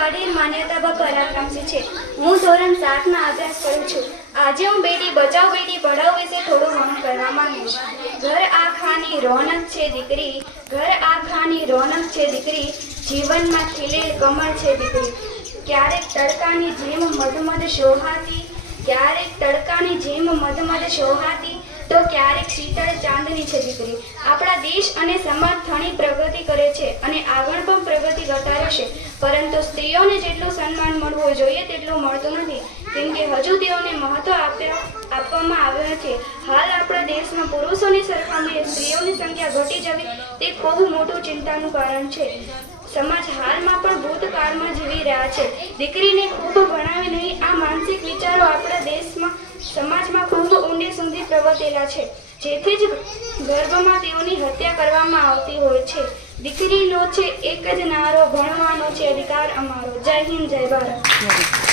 વાડીર માન્યતા બ પરાક્રમસી છે। હું ધોરણ 7 માં અભ્યાસ કરું છું। આજે હું બેટી બચાવ બેટી પઢાઓ વિશે થોડું ઘણું કરવા માંગીશ। ઘર આખાની રોનક છે દીકરી, ઘર આખાની રોનક છે દીકરી, જીવનમાં ખીલેલ કમળ છે દીકરી। ક્યારેક તડકાની જેમ મધમધ શોહાતી, ક્યારેક તડકાની જેમ મધમધ શોહાતી, તો ક્યારેક શીતળ ચાંદની છે દીકરી। આપણા દેશ અને સમાજ ઘણી પ્રગતિ કરે છે અને આગળ પણ પ્રગતિ કરતા રહેશે, પરંતુ સ્ત્રીઓને જેટલું સન્માન મળવું જોઈએ તેટલું મળતું નથી, કેમ કે હજુ તેઓને મહત્વ આપવામાં આવ્યું નથી। હાલ આપણા દેશમાં પુરુષોની સરખામણીએ સ્ત્રીઓની સંખ્યા ઘટી જવી તે ખૂબ મોટું ચિંતાનું કારણ છે। સમાજ હાલમાં પણ ભૂતકાળમાં જીવી રહ્યા છે। દીકરીને ખૂબ ભણાવી નહીં, આ માનસિક વિચારો આપણા દેશમાં સમાજમાં ખૂબ ઊંડે સુધી પ્રવર્તેલા છે, જેથી જ ગર્ભમાં તેઓની હત્યા કરવામાં આવતી હોય છે। દીકરીનો છે એક જ નારો, ભણવાનો છે અધિકાર અમારો। જય હિન્દ, જય ભારત।